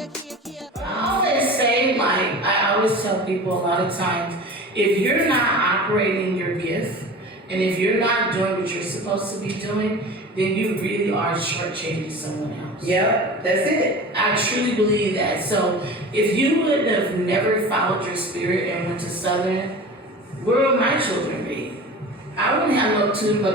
I always say, like, I always tell people a lot of times, if you're not operating your gift, and if you're not doing what you're supposed to be doing, then you really are shortchanging someone else. Yep, that's it. I truly believe that. So if you would have never followed your spirit and went to Southern, where would my children be? I wouldn't have no two. At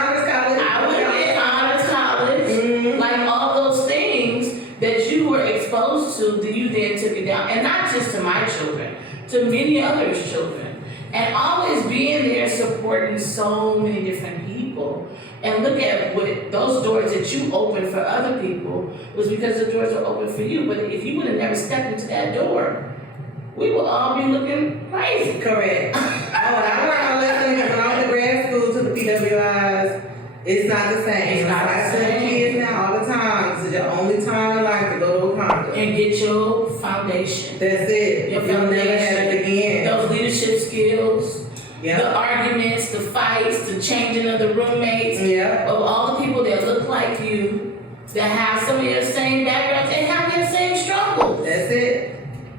honors college. I would at honors college. Mm-hmm. Like all those things that you were exposed to, that you then took it down. And not just to my children, to many others' children. And always being there supporting so many different people. And look at what those doors that you opened for other people was because the doors were open for you. But if you would have never stepped into that door, we would all be looking crazy. Correct. I learned my lesson because when I went to grad school to the PWIs, it's not the same. It's not the same. Kids now all the time. This is your only time in life to go to a conference. And get your foundation. That's it. Your You'll never foundation. have it again. Those leadership skills. Yeah. The arguments, the fights, the changing of the roommates. Yeah. Of all the people that look like you, that have some of your same backgrounds and have your same struggles. That's it.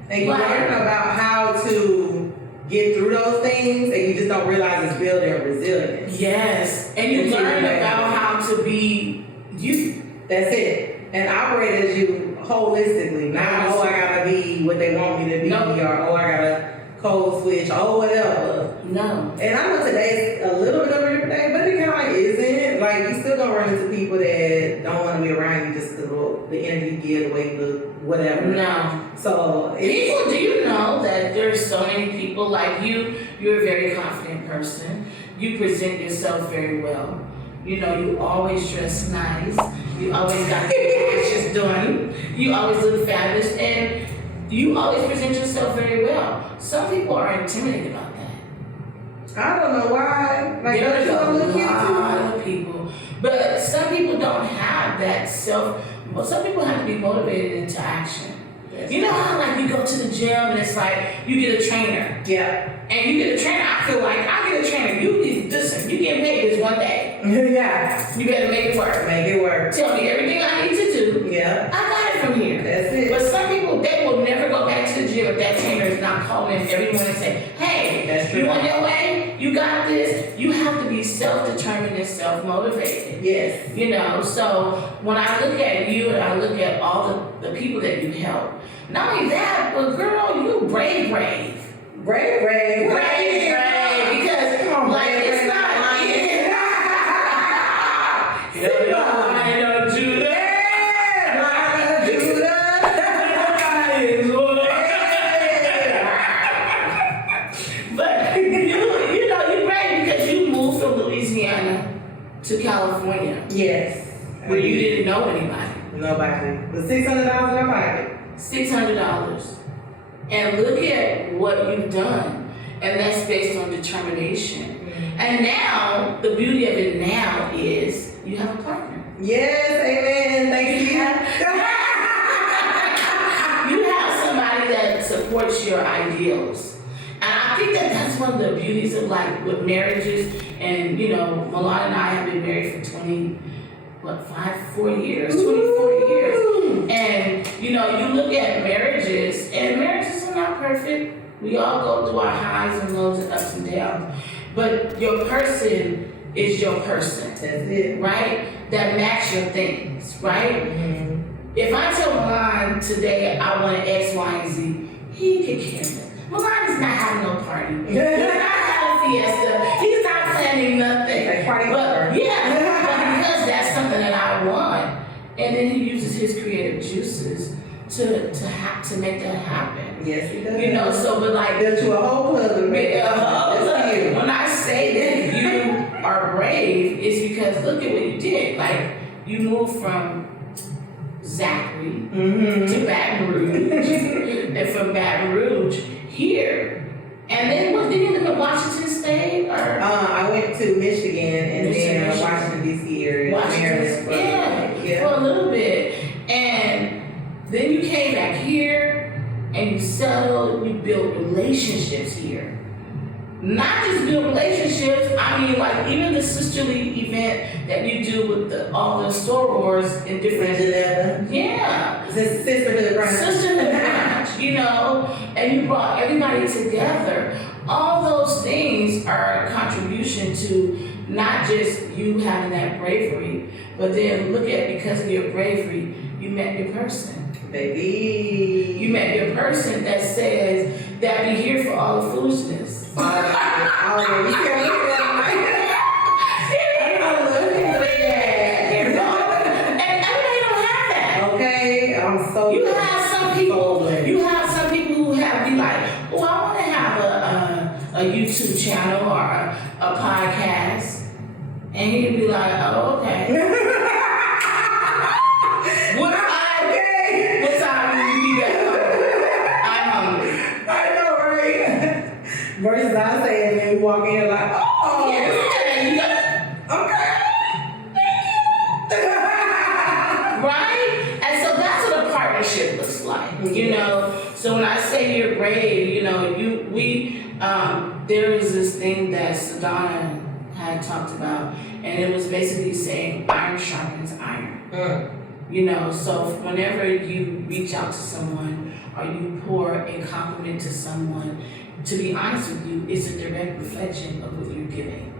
And you Right. learn about how to get through those things, and you just don't realize it's building resilience. Yes. And you learn about how to be you. That's it. And operate as you holistically. Not, oh, I gotta be what they want me to be, No. or oh, I gotta code switch, or whatever. No. And I know today's a little bit of a different day, but it kind of like isn't. Like, you still gonna run into people that don't want to be around you just because the energy you give, the way you look, whatever. No. So, People, do you know that there's so many people like you? You're a very confident person. You present yourself very well. You know, you always dress nice. You always got your lashes done. You always look fabulous. And you always present yourself very well. Some people are intimidated about that. I don't know why. Like, There's don't a you look cute too? lot of people. But some people don't have that well, some people have to be motivated into action. Yes. You know how like you go to the gym and it's like you get a trainer. Yeah. And you get a trainer, I feel like I get a trainer. Listen, you get paid this one day. Yeah. You better make it work. Make it work. Tell me everything I need to do. Yeah. I got it from here. That's it. But some people, they will never go back to the gym if that trainer is not calling every morning and say, hey, That's true. you on your way? You got this? You have to be self-determined and self-motivated. Yes. You know, so when I look at you and I look at all the people that you help, not only that, but girl, you brave. Brave. Because Come on, like brave, it's not But you know, you're brave because you moved from Louisiana to California. Yes. Where you didn't know anybody. Nobody. With $600 in my pocket. $600. And look at what you've done. And that's based on determination. Mm-hmm. And now, the beauty of it now is you have a partner. Yes, amen. Thank you. You have somebody that supports your ideals. And I think that that's one of the beauties of like with marriages. And you know, Milan and I have been married for 24 years. And you know, you look at marriages, and marriages are not perfect. We all go through our highs and lows and ups and downs. But your person is your person. That's it. Right? That match your things, right? Mm-hmm. If I tell Milan today I want an X, Y, and Z, he can care less. Milan is not having no party. He's not having a fiesta. He's not planning nothing. Like party But over. yeah, but because that's something that I want, and then he uses his creative juices to make that happen. Yes, he does. You know, so but like built you a whole husband. when I say that you are brave, it's because look at what you did. Like you moved from Zachary to Baton Rouge, and from Baton Rouge here. And then what did you live in Washington State? Or I went to Michigan and then Washington D.C. area. For a little bit. And then you came back here and you settled, you built relationships here. Not just build relationships, I mean like even the sisterly event that you do with all the sorors in different E11. Yeah. Sisterhood brunch. Sisterhood brunch, you know, and you brought everybody together. All those things are a contribution to not just you having that bravery, but then look at, because of your bravery, you met your person. Baby. You met your person that says that be here for all the foolishness. You can't look at them like that. I love it with that. And everybody don't have that. Okay, I'm so. You have some people. You have some people who have be like, oh, I want to have a YouTube channel or a podcast, and he'd be like, oh, okay. What time will you be back home? I'm hungry. I know, right? Versus I say, and then we walk in like, oh, Yeah. okay. Right? And so that's what a partnership looks like, you know. So when I say you're brave, you know, there is this thing that Sedona had talked about, and it was basically saying iron sharpens iron. You know, so whenever you reach out to someone or you pour a compliment to someone, to be honest with you, it's a direct reflection of what you're giving.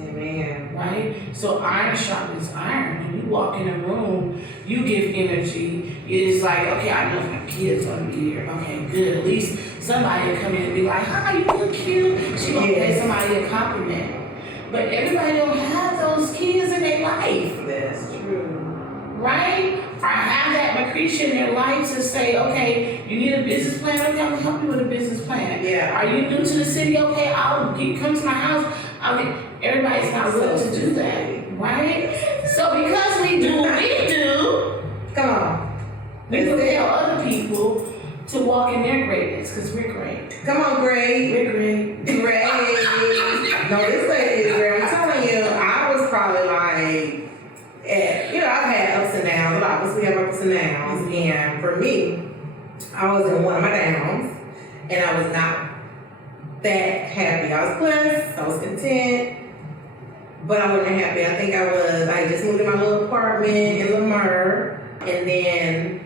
Amen. Right? So iron sharpens iron. When you walk in a room, you give energy. It's like, okay, I know my kids gonna be here. Okay, good. At least somebody will come in and be like, hi, you look cute. She gonna pay somebody a compliment. But everybody don't have those kids in their life. That's true. Right? Or have that Makresha in their life to say, okay, you need a business plan? Okay, I'll help you with a business plan. Yeah. Are you new to the city? Okay, come to my house. I mean, everybody's not willing to do that, right? So because we do what we do, Come on. we compel other people to walk in their greatness, because we're great. Come on, Gray. We're great. Gray. No, this lady is great. I'm telling you, I was probably like, you know, I've had ups and downs, but obviously we have ups and downs. And for me, I was in one of my downs, and I was not that happy. I was blessed, I was content, but I wasn't happy. I think I just moved in my little apartment in Lamar, and then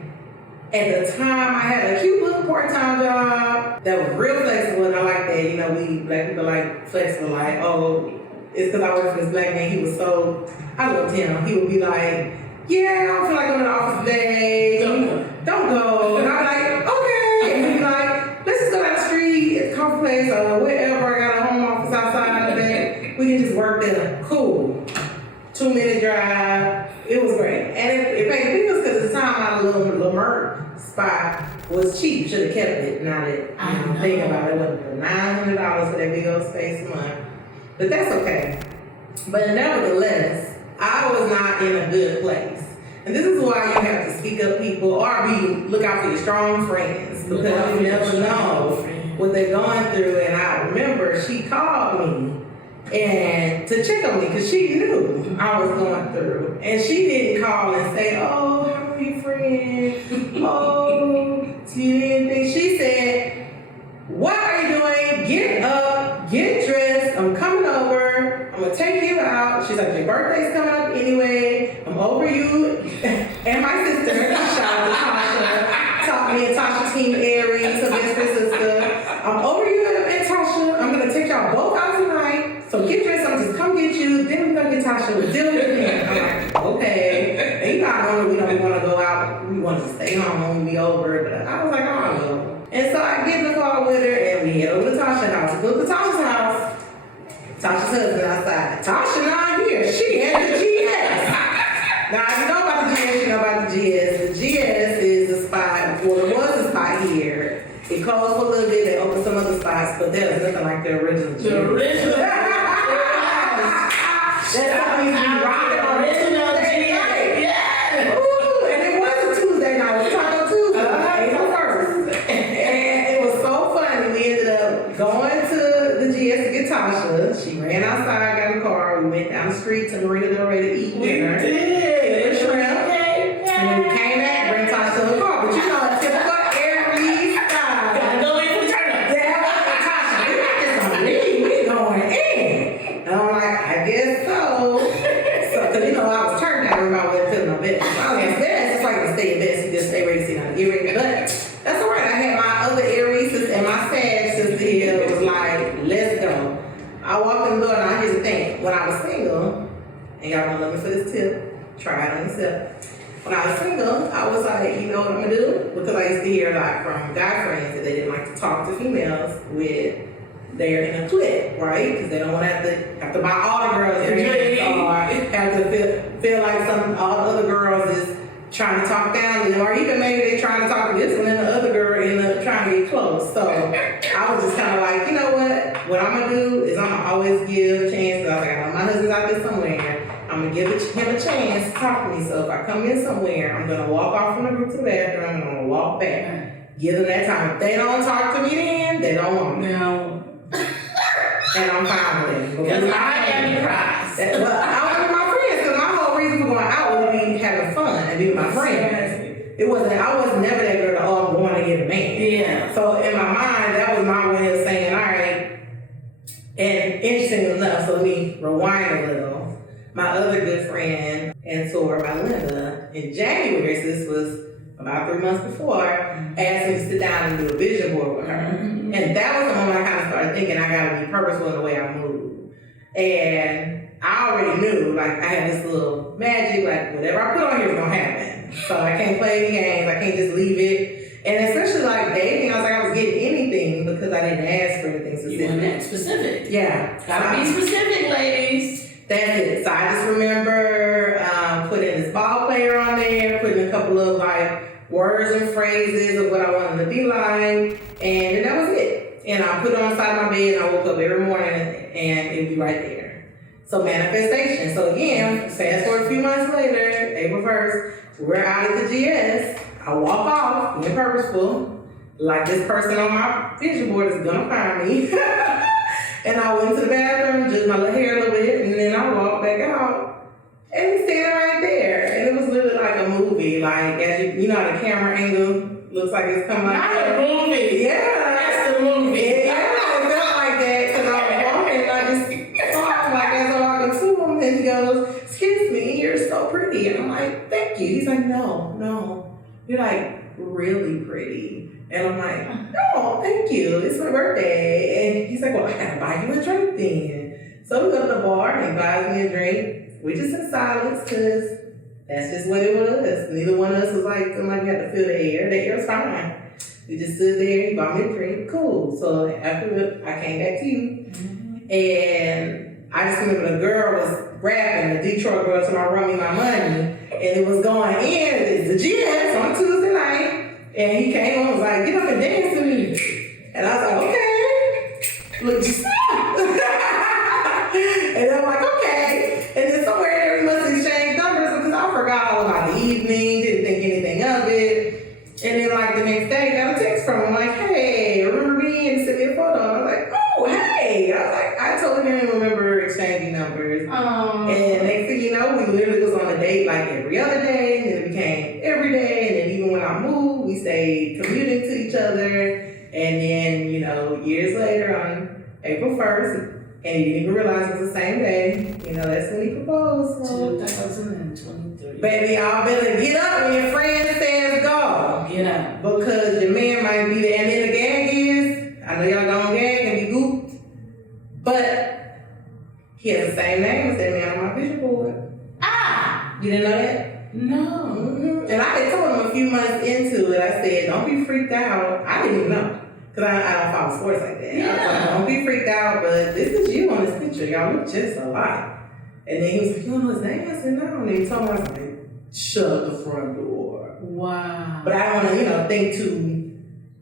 at the time I had a cute little part-time job that was real flexible, and I like that. You know, we black people like flexible, like, oh, it's because I worked for this black man. He was so, I loved him. He would be like, yeah, I don't feel like going to the office today. Don't go. And I'd be like, okay. And he'd be like, let's just go down the street at the coffee place or wherever. I got a home office outside the back. We can just work there. Cool. 2-minute drive. It was great. And it paid the bills because at the time my little Lamar spot was cheap. Should have kept it. Now that I'm thinking about it, it wasn't $900 for that big old space a month. But that's okay. But nevertheless, I was not in a good place. And this is why you have to speak up, people, or look out for your strong friends, because you never know what they're going through. And I remember she called me and to check on me because she knew I was going through. And she didn't call and say, oh, how are you, friend? Oh, you didn't think. She said, what are you doing? Get up, get dressed. I'm coming over. I'm gonna take you out. She's like, your birthday's coming up anyway. I'm over you and my sister, Tasha, taught me and Tasha Team Aries, her best friend sister. I'm over you and Tasha. I'm gonna take y'all both out tonight. So get dressed. I'm just come get you. Then we're gonna get Tasha. We'll deal with it. I'm like, okay. And you know, normally we don't want to go out. We want to stay home when we over. But I was like, oh, I will. And so I get in the car with her, and we head over to Tasha's house. We go to Tasha's house. Tasha's husband outside. Tasha not here. She had the GS. Now, if you know about the GS, you know about the GS. The GS is a spot, well, it was a spot here. It closed for a little bit. They opened some other spots, but there's nothing like the original GS. The original. That's how we be rocking on original GS. Yeah. Ooh, and it was a Tuesday night. It was Taco Tuesday. April 1st. And it was so funny. We ended up going to the GS to get Tasha. She ran outside, got in the car. We went down the street to Marina Del Rey to eat dinner. We did. Shrimp. And then we came back, bring Tasha to the car. But you know, it's typical Aries style. Gotta go in for the turn up. Yeah, Tasha, we got this on me. We going in. And I'm like, I guess so. Because, you know, I was turned down about what to my business. I was like, it's like to stay in bed. desk. You just stay ready to sit down and get ready. But that's all right. I had my other Aries and my Sag sister here was like, let's go. I walked in the door, and here's the thing. When I was single, and y'all gonna love me for this tip, try it on yourself. When I was single, I was like, you know what I'm gonna do? Because I used to hear like from guy friends that they didn't like to talk to females with their inner clique, right? Because they don't want to have to buy all the girls drinks or have to feel like all the other girls is trying to talk down to them, or even maybe they're trying to talk to this one and the other girl end up trying to get close. So I was just kind of like, you know what I'm gonna do is I'm gonna always give chances. I was like, I know my husband's out there somewhere. I'm gonna give him a chance to talk to me. So if I come in somewhere, I'm gonna walk off from the group to the bathroom and I'm gonna walk back. Give them that time. If they don't talk to me then, they don't want me. No. And I'm fine with it. Because I am the prize. Well, I was with my friends, because my whole reason for going out was me having fun and be with my friends. I was never that girl, I'm going to get a man. Yeah. So in my mind, that was my way of saying, all right. And interesting enough, so let me rewind a little. My other good friend and tour by Linda in January, so this was about 3 months before, asked me to sit down and do a vision board with her. Mm-hmm. And that was the moment I kind of started thinking I gotta be purposeful in the way I move. And I already knew, like, I had this little magic, like, whatever I put on here is gonna happen. So I can't play any games, I can't just leave it. And especially like dating, I was like, I was getting anything because I didn't ask for anything specific. You want that specific. Yeah. Gotta be specific, ladies. That's it. So I just remember putting this ball player on there, putting a couple of like words and phrases of what I wanted to be like, and that was it. And I put it on the side of my bed, and I woke up every morning, and it'd be right there. So manifestation. So again, fast forward a few months later, April 1st, we're out at the GS. I walk off, being purposeful, like this person on my vision board is gonna find me. And I went to the bathroom, just my little hair a little bit, and then I walked back out. And he's standing right there. And it was literally like a movie. Like, as you know, the camera angle looks like it's coming like that. Not a movie. Yeah. That's the movie. Yeah, it felt like that because I was walking and I just saw him like as I walked to him, and he goes, excuse me, you're so pretty. And I'm like, thank you. He's like, no, you're like really pretty. And I'm like, no, thank you. It's my birthday. And he's like, well, I gotta buy you a drink then. So we go to the bar and he buys me a drink. We just in silence because that's just what it was. Neither one of us was like, somebody had to feel the air. The air was fine. We just stood there, he bought me a drink, cool. So after I came back to you. Mm-hmm. And I just remember the girl was rapping, the Detroit girl to my Run Me My Money. And it was going in, it's the GS on Tuesday night. And he came on and was like, get up and dance to me. And I was like, okay. Look, just stop. And I'm like, okay. And then somewhere in there we must exchange numbers because I forgot all about the evening, didn't think anything of it. And then like the next day, got a text from him like, hey, remember me? And sent me a photo. And I was like, oh, hey. I was like, I totally didn't remember exchanging numbers. Aww. And next thing you know, we literally was on a date like every other day. And then it became every day. And then even when I moved, we stayed commuting to each other. And then, you know, years later on April 1st, and he didn't even realize it was the same day. You know, that's when he proposed. So. 2023. Baby, y'all better get up when your friend says go. Get up. Because your man might be there. And then the gag is, I know y'all gonna gag and be gooped, but he has the same name as that man on my vision board. Ah! You didn't know that? No. Mm-hmm. And I had told him a few months into it, I said, don't be freaked out. I didn't even know. Because I don't follow sports like that. Yeah. I was like, don't be freaked out, but this is you on this picture. Y'all look just alike. And then he was like, you don't know his name? I said, no. And he told me, I was like, shut the front door. Wow. But I don't want to, think too,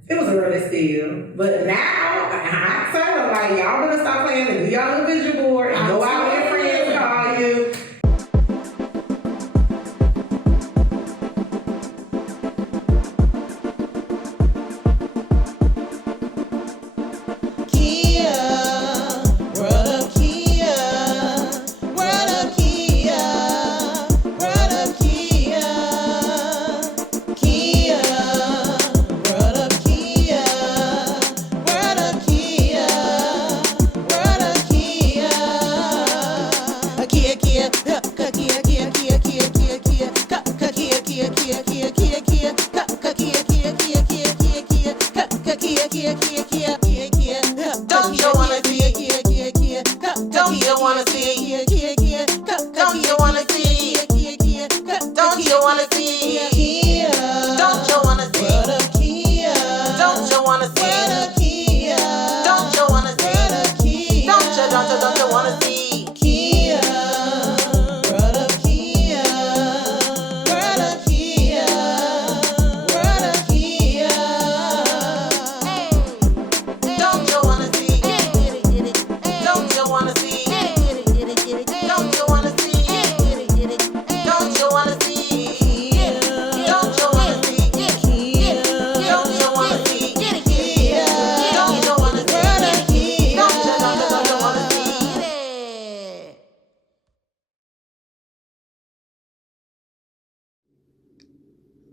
it was early still. But now, I'm excited. I'm like, y'all better stop playing and do y'all the vision board and go out with your friends, call you.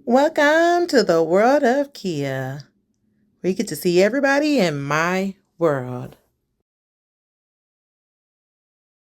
Welcome to the world of Kia. We get to see everybody in my world.